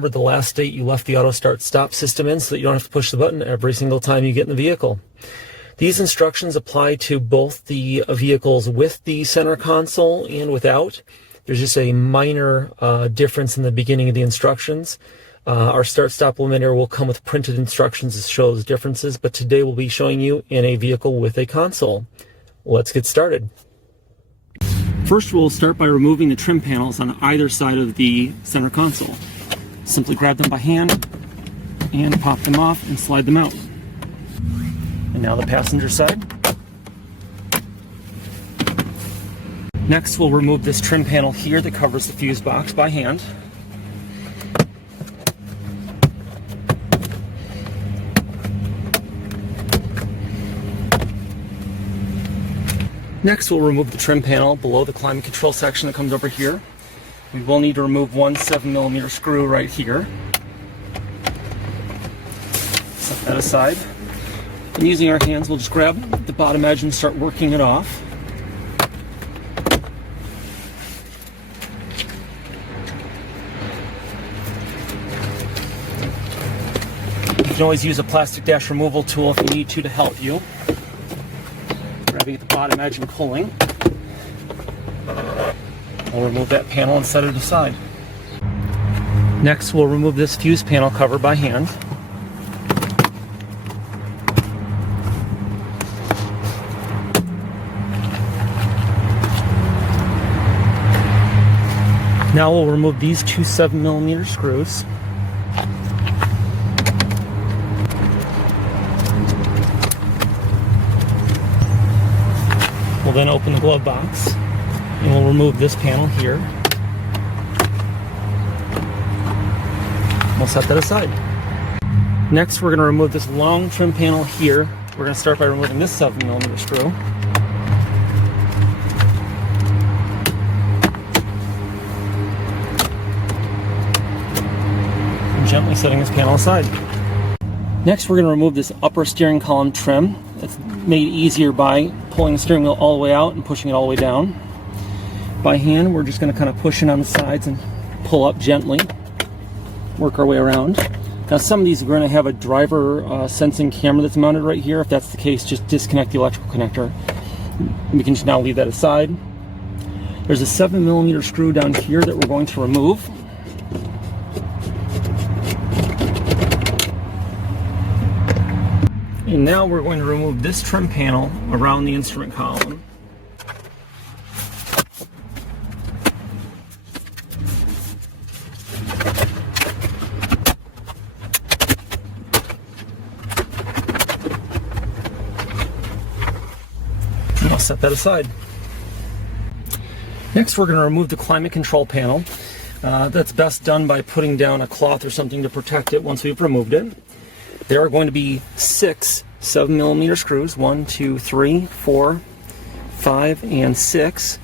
remember the last date you left the auto start stop system in so that you don't have to push the button every single time you get in the vehicle. These instructions apply to both the vehicles with the center console and without. There's just a minor difference in the beginning of the instructions. Our start-stop limiter will come with printed instructions to show those differences, but today we'll be showing you in a vehicle with a console. Let's get started. First, we'll start by removing the trim panels on either side of the center console. Simply grab them by hand and pop them off and slide them out. And now the passenger side. Next, we'll remove this trim panel here that covers the fuse box by hand. Next, we'll remove the trim panel below the climate control section that comes over here. We will need to remove one 7mm screw right here. Set that aside. And using our hands, we'll just grab the bottom edge and start working it off. You can always use a plastic dash removal tool if you need to help you. Grabbing at the bottom edge and pulling. We'll remove that panel and set it aside. Next, we'll remove this fuse panel cover by hand. Now we'll remove these two 7mm screws. We'll then open the glove box and we'll remove this panel here. We'll set that aside. Next, we're going to remove this long trim panel here. We're going to start by removing this 7mm screw. And gently setting this panel aside. Next, we're going to remove this upper steering column trim. It's made easier by pulling the steering wheel all the way out and pushing it all the way down. By hand, we're just going to kind of push in on the sides and pull up gently. Work our way around. Now, some of these are going to have a driver sensing camera that's mounted right here. If that's the case, just disconnect the electrical connector. We can just now leave that aside. There's a 7mm screw down here that we're going to remove. And now we're going to remove this trim panel around the instrument column. And I'll set that aside. Next, we're going to remove the climate control panel. That's best done by putting down a cloth or something to protect it once we've removed it. There are going to be 6 7mm screws, 1, 2, 3, 4, 5, and 6.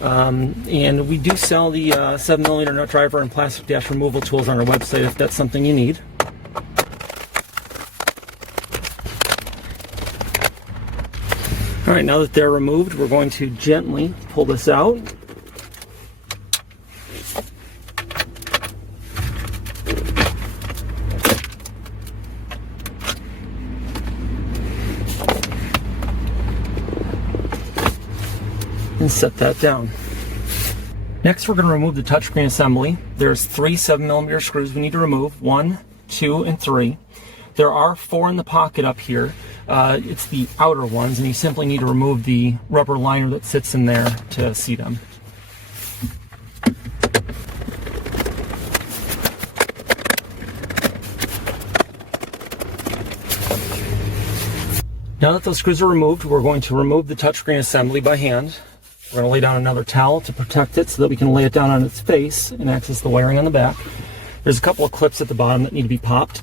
And we do sell the 7mm nut driver and plastic dash removal tools on our website if that's something you need. Alright, now that they're removed, we're going to gently pull this out. And set that down. Next, we're going to remove the touchscreen assembly. There's 3 7mm screws we need to remove, 1, 2, and 3. There are 4 in the pocket up here. It's the outer ones, and you simply need to remove the rubber liner that sits in there to see them. Now that those screws are removed, we're going to remove the touchscreen assembly by hand. We're going to lay down another towel to protect it so that we can lay it down on its face and access the wiring on the back. There's a couple of clips at the bottom that need to be popped.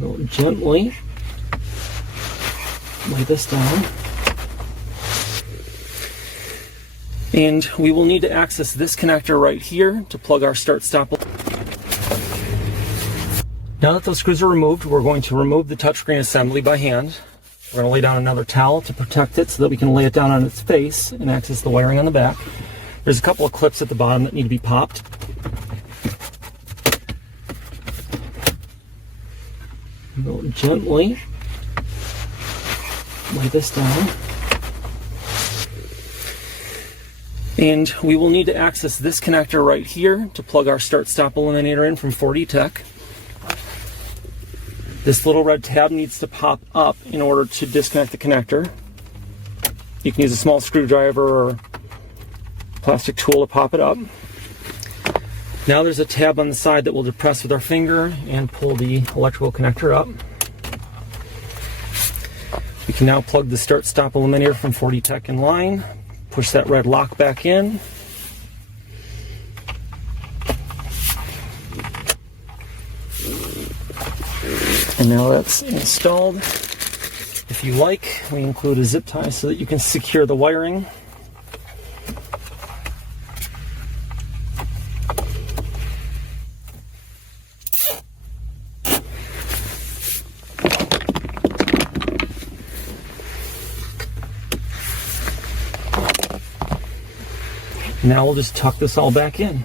We'll gently lay this down. And we will need to access this connector right here to plug our start-stop. Now that those screws are removed, we're going to remove the touchscreen assembly by hand. We're going to lay down another towel to protect it so that we can lay it down on its face and access the wiring on the back. There's a couple of clips at the bottom that need to be popped. We'll gently lay this down. And we will need to access this connector right here to plug our start-stop eliminator in from 4D-TEK. This little red tab needs to pop up in order to disconnect the connector. You can use a small screwdriver or plastic tool to pop it up. Now there's a tab on the side that we'll depress with our finger and pull the electrical connector up. We can now plug the start-stop eliminator from 4D-TEK in line, push that red lock back in. And now that's installed. If you like, we include a zip tie so that you can secure the wiring. Now we'll just tuck this all back in.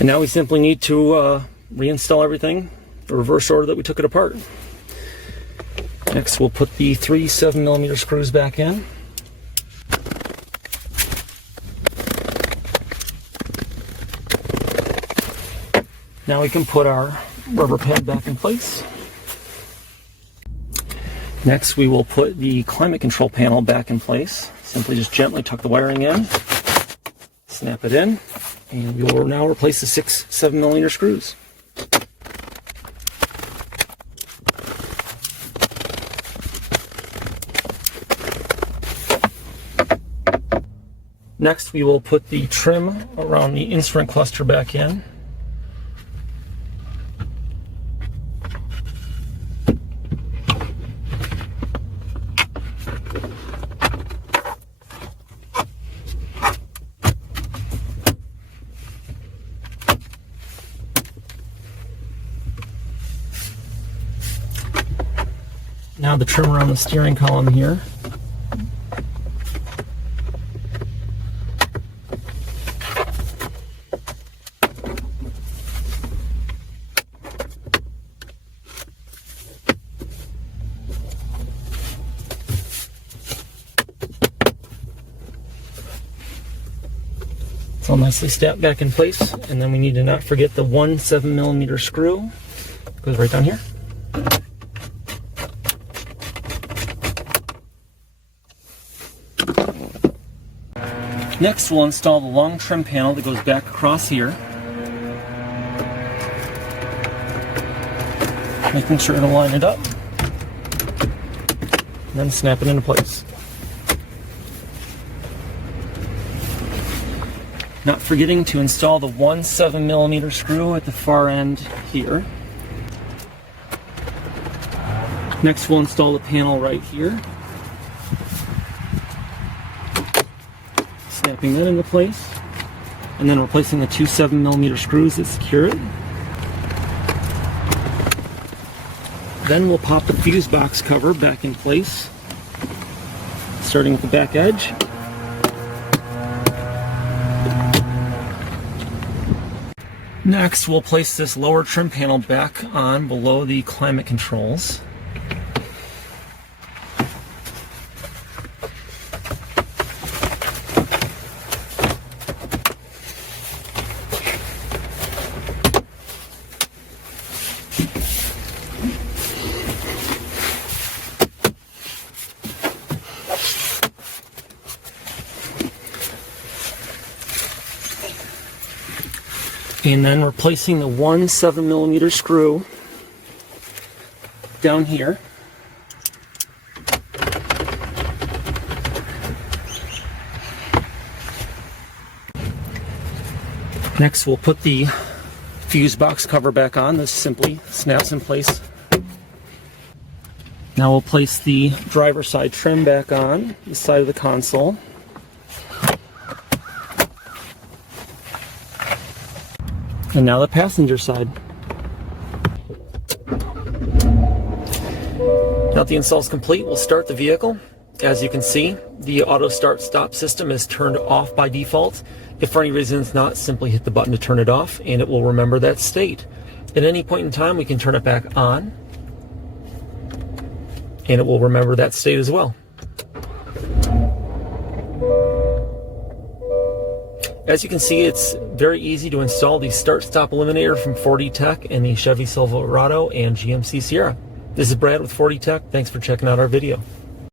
And now we simply need to reinstall everything, the reverse order that we took it apart. Next we'll put the 3 7mm screws back in. Now we can put our rubber pad back in place. Next we will put the climate control panel back in place. Simply just gently tuck the wiring in, snap it in, and we will now replace the 6 7mm screws. Next we will put the trim around the instrument cluster back in. Now the trim around the steering column here. It's all nicely snapped back in place, and then we need to not forget the 1 7mm screw. Goes right down here. Next, we'll install the long trim panel that goes back across here, making sure to line it up, and then snap it into place. Not forgetting to install the 1 7mm screw at the far end here. Next, we'll install the panel right here, snapping that into place, and then replacing the 2 7mm screws that secure it. Then we'll pop the fuse box cover back in place, starting with the back edge. Next, we'll place this lower trim panel back on below the climate controls. And then replacing the 1 7mm screw down here. Next, we'll put the fuse box cover back on. This simply snaps in place. Now we'll place the driver's side trim back on the side of the console. And now the passenger side. Now that the install is complete, we'll start the vehicle. As you can see, the auto start stop system is turned off by default. If for any reason it's not, simply hit the button to turn it off and it will remember that state. At any point in time, we can turn it back on and it will remember that state as well. As you can see, it's very easy to install the start-stop eliminator from 4D Tech in the Chevy Silverado and GMC Sierra. This is Brad with 4D Tech. Thanks for checking out our video.